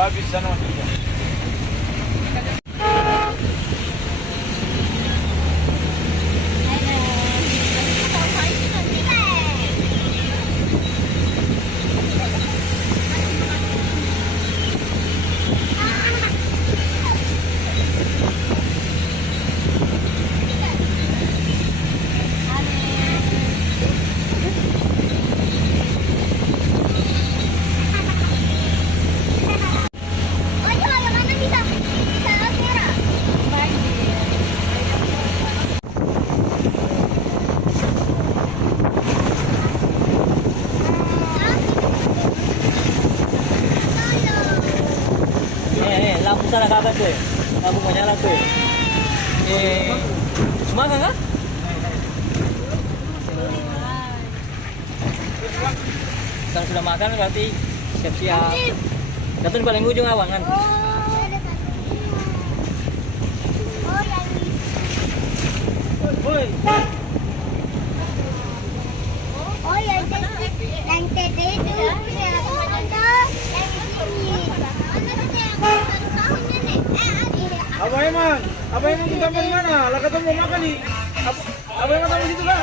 habis sana juga. Lampu sana kakak tuh, lampu menyala tuh. Semangat nggak? Kalau sudah makan berarti siap-siap. Datang paling ujung awangan. Oh yang tete itu yang di sini. Apa emang kita mau mana? Lah kata mau makan nih. Apa emang kamu situ kak?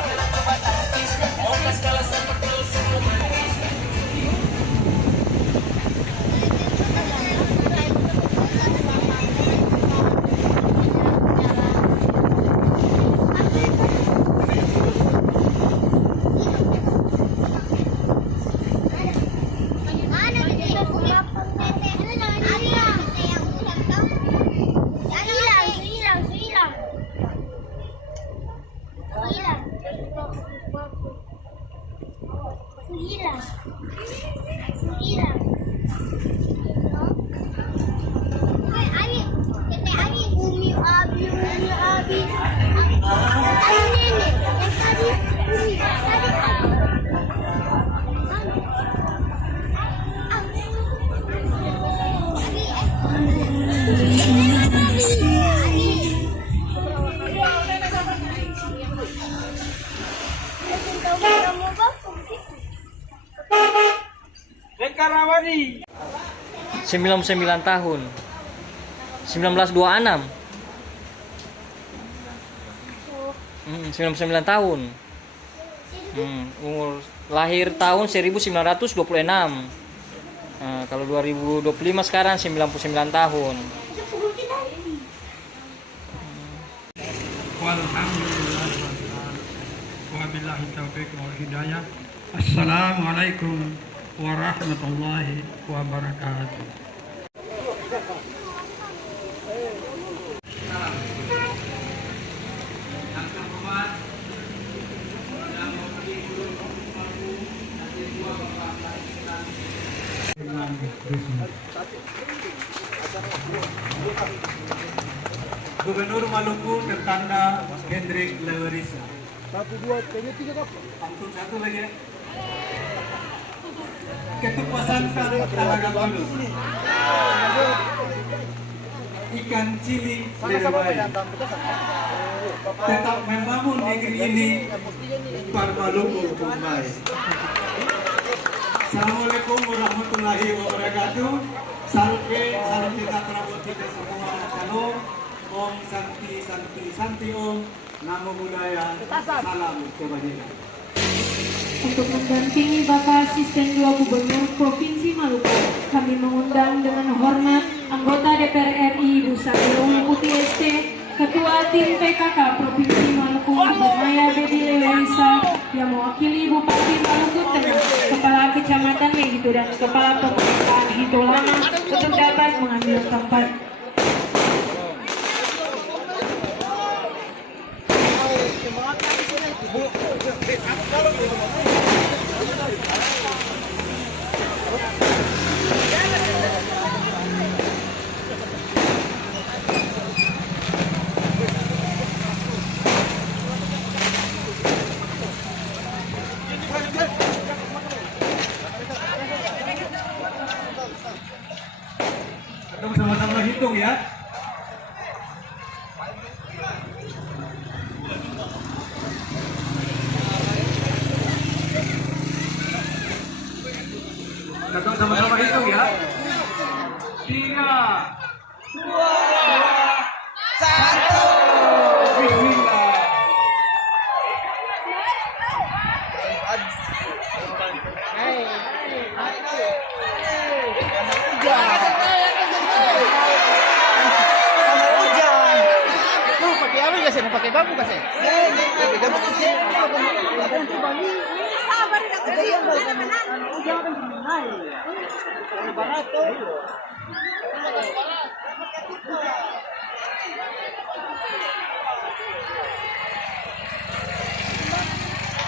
Karawani 99 tahun 1926 99 tahun umur lahir tahun 1926. Nah, kalau 2025 sekarang 99 tahun. Walhamdulillah wabillahi taufiq wal hidayah. Assalamualaikum warahmatullahi wabarakatuh. Gubernur Maluku tertanda Hendrik Lewerisa. 1, 2, 3, 4. Pantun satu lagi ya. Ketupasan Talaga Bulus. Ikan cili Lirwai. Tetap membangun negeri ini Par Maluku Bombay. Assalamualaikum warahmatullahi wabarakatuh. Salam kita perabot kita semua. Shalom. Om Santi Santi Santi Om. Namo Buddhaya. Salam kebajikan. Untuk mendampingi Bapak Asisten 2 Gubernur Provinsi Maluku, kami mengundang dengan hormat anggota DPR RI Ibu Sabilung Putih ST, Ketua Tim PKK Provinsi Maluku Ibu Maya Bedi Lewerisa yang mewakili Bupati Maluku Tengah, Kepala Kecamatan Megitu dan Kepala Pemerintahan Hitolama untuk dapat mengambil tempat. Kita sama-sama hitung ya. Kita sama-sama hitung ya. Bismillah. Lu pakai apa kasih? Pakai bambu kasih?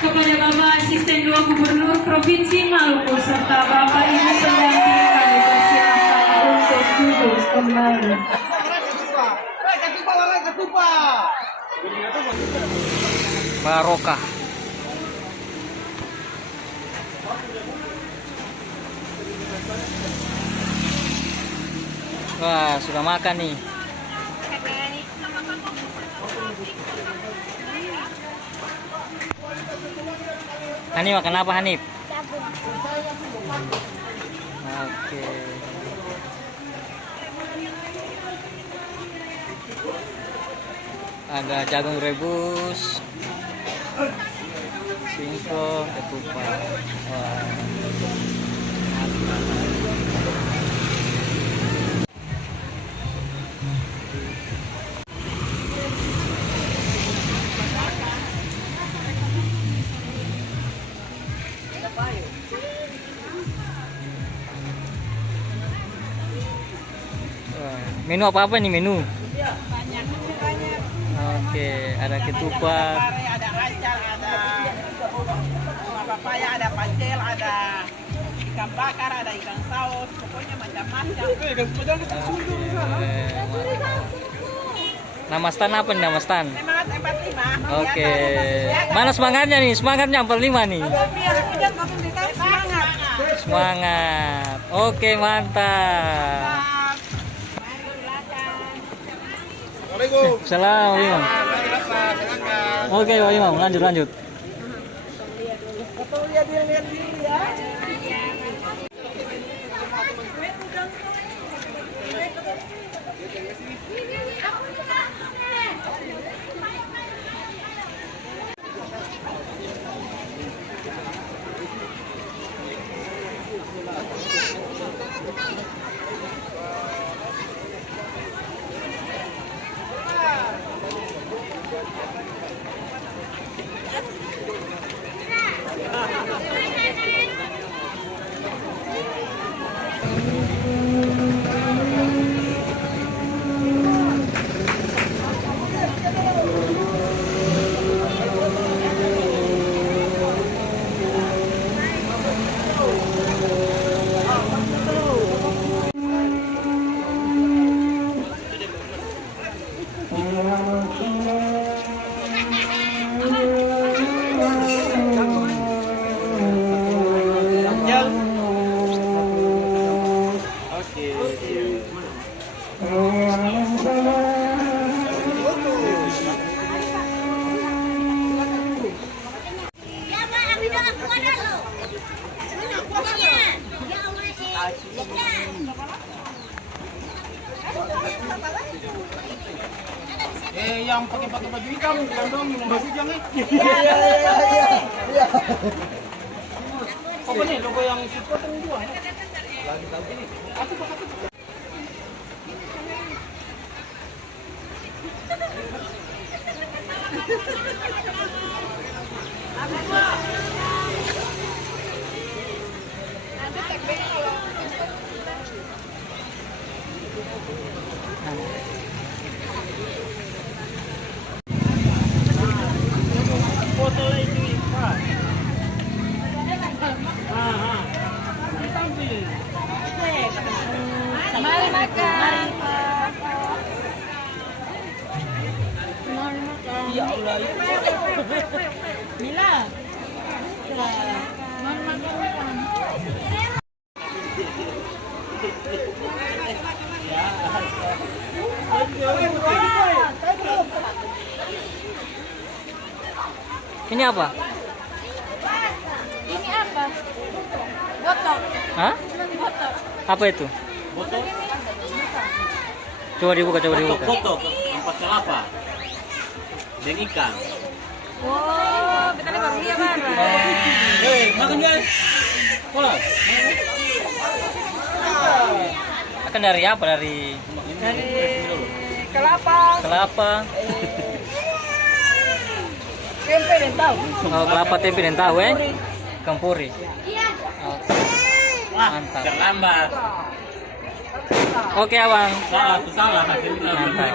Kepada Bapak Asisten 2 Gubernur Provinsi Maluku serta Bapak Ibu pendamping kami persilahkan untuk duduk kembali. Barokah. Wah, sudah makan nih. Hanif makan apa, Hanif? Oke. Ada jagung rebus, singkong, ketupat. Wah. Menu apa nih menu? Banyak. Oke, ada ketupat. Ada acar, ada buah papaya, ada pacel, ada ikan bakar, ada ikan saus, pokoknya macam-macam. Nama stand apa nih nama stand? Semangat 45. Oke. Mana semangatnya nih? Semangatnya 45 nih. Semangat. Semangat. Oke, mantap. Salam, Imam. Oke, Pak Imam, lanjut. Yang pakai baju hitam, yang dong baju jangan. Iya. Apa nih logo yang support yang dua? Mari makan. Ya Allah. Mila. Mari makan. Ini apa? Ini apa? Botok. Hah? Botok. Apa itu? Foto. Coba dibuka, coba dibuka. Foto empat kelapa dan ikan. Oh, kita baru dia bareng. Hei, makan guys. Wah, Akan dari apa? Dari Kelapa, kelapa. tempe dan tahu. Oh, kelapa, tempe dan tahu Kampuri. Oke. Mantap. terlambat. Oke, Abang. Salah. Akhirnya Mantap.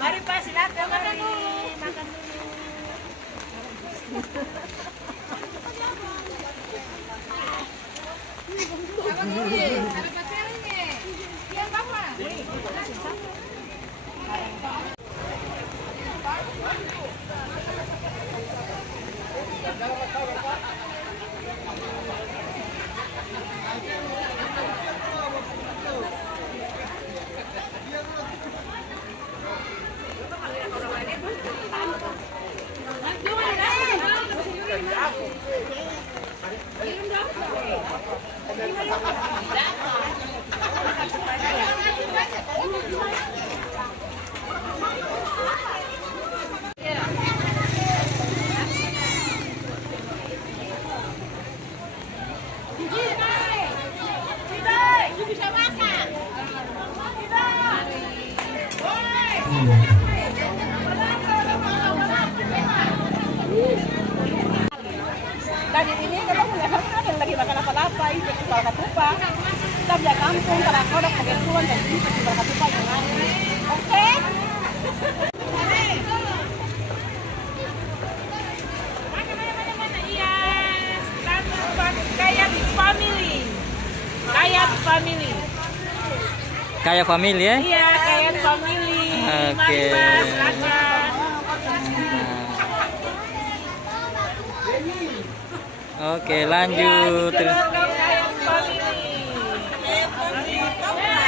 Mari Pak, silakan makan dulu. Makan dulu. Dari ini kalau melihat ada yang lagi makan apa-apa, itu kepala katupa. Kita biar kampung, kalau kodok kebetulan dan ini kepala katupa yang lain. Oke? Kayak family. Kayak family ya? Iya, kayak family. Oke. Mari Mas, silakan. Oke, lanjut.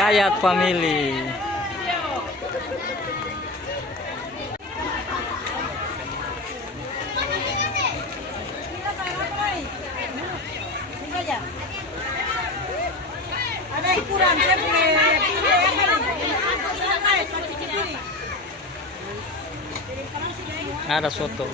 Kayat family. Ada ukuran, saya punya Ada soto.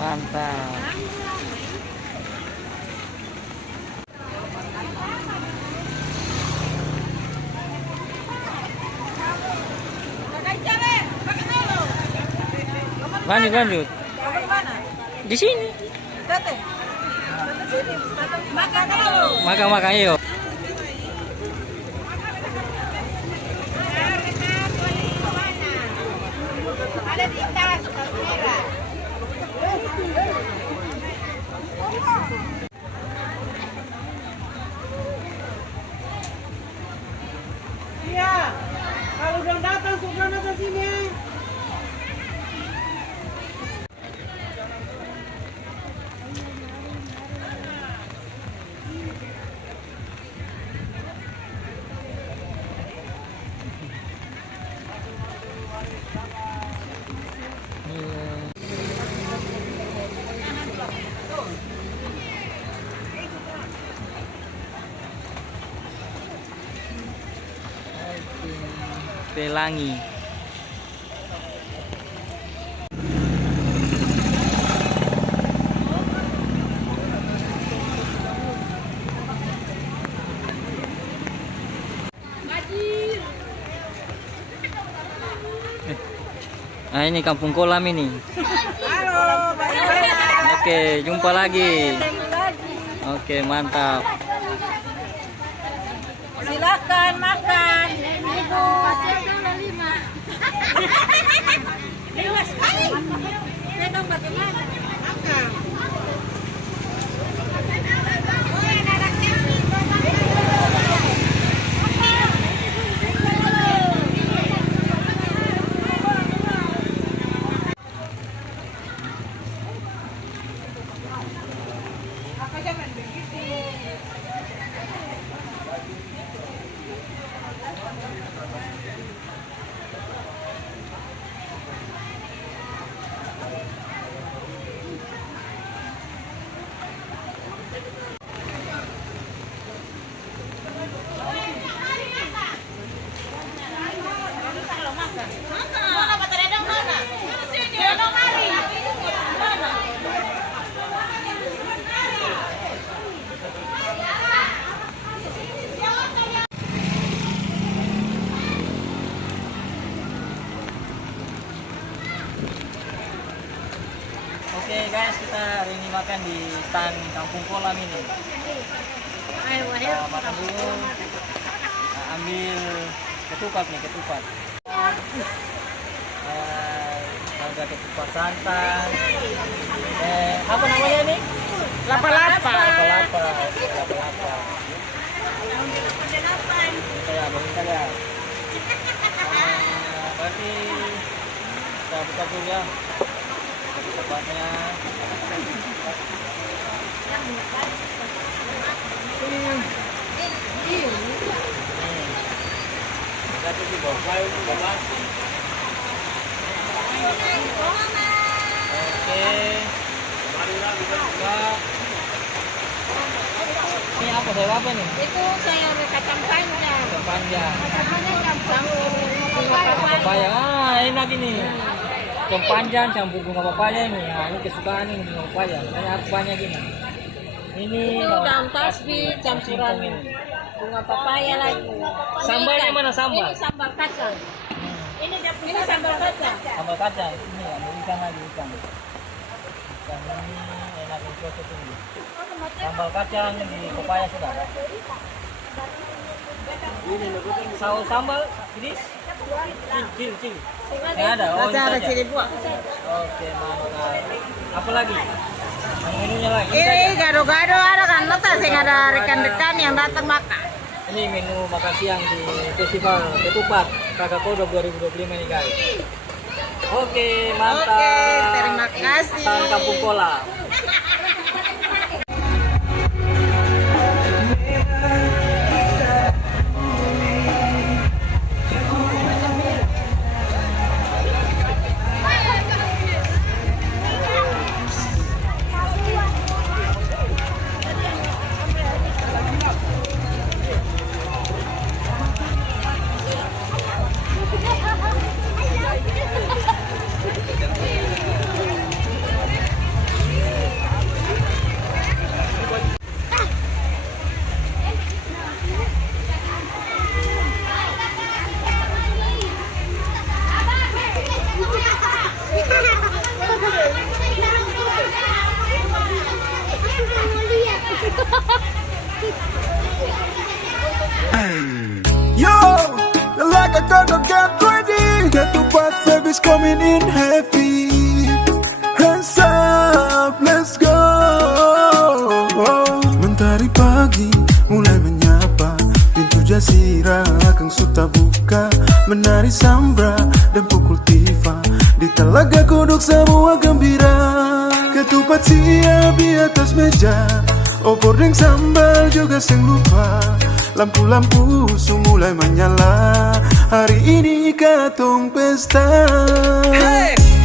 Mantap. Lanjut. Di sini. Makan yuk. Ada di tas, merah. Iya, kalau udah datang suka ke sini. Pelangi. Nah ini kampung kolam ini. Halo, bye-bye. Oke, jumpa lagi. Oke, mantap. Silakan makan. Ibu. Lima sekali. Saya dong bagaimana? Makan. Oke guys, kita hari ini makan di stand kampung kolam ini. Kita makan dulu. Nah, ambil ketupat nih, ketupat. Ada ketupat santan. Apa namanya nih? Lapa-lapa. Lapa-lapa. Kita ya, kita ya. Berarti kita buka dulu ya. Tempatnya ini apa, sayur apa nih? Itu sayur kacang panjang. Kacang panjang. Bunga Papaya, enak ini. Kacang panjang campur bunga papaya ini. Nah, ini kesukaan ini bunga papaya. Makanya harus banyak ini. Ini daun tasbih campuran bunga papaya lagi. Sambalnya mana sambal? Ini sambal kacang. Ini sambal kacang. Sambal kacang. Ini ambil ikan lagi, ikan. Ikan ini enak ini cocok ini. Sambal kacang di papaya sudah. Saus sambal, ini cil. Nggak ada, oh ini saja. Oke, mantap. Apa lagi? Menunya lagi. Ini gado-gado ada kan, nota sih ada rekan-rekan yang datang makan. Ini menu makan siang di Festival Ketupat Kakak Kodok 2025 ini guys. Oke, mantap. Oke, terima kasih. Stand Kampung Kolam. Yo, like I gotta get ready. Ketupat service coming in heavy. Hands up, let's go. Mentari pagi mulai menyapa, pintu Jasira Kang Suta buka, menari sambra dan pukul tifa. Di Telaga Kodok semua gembira. Ketupat siap di atas meja, opor dan sambal juga seng lupa. Lampu-lampu mulai menyala, hari ini katong pesta.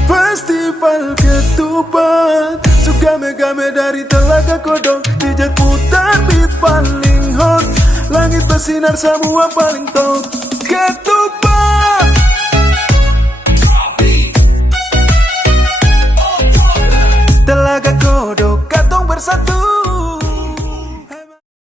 Festival Ketupat, sugame-game dari Telaga Kodok, DJ putar beat paling hot, langit bersinar semua paling top. Ketupat Telaga Kodok, katong bersatu.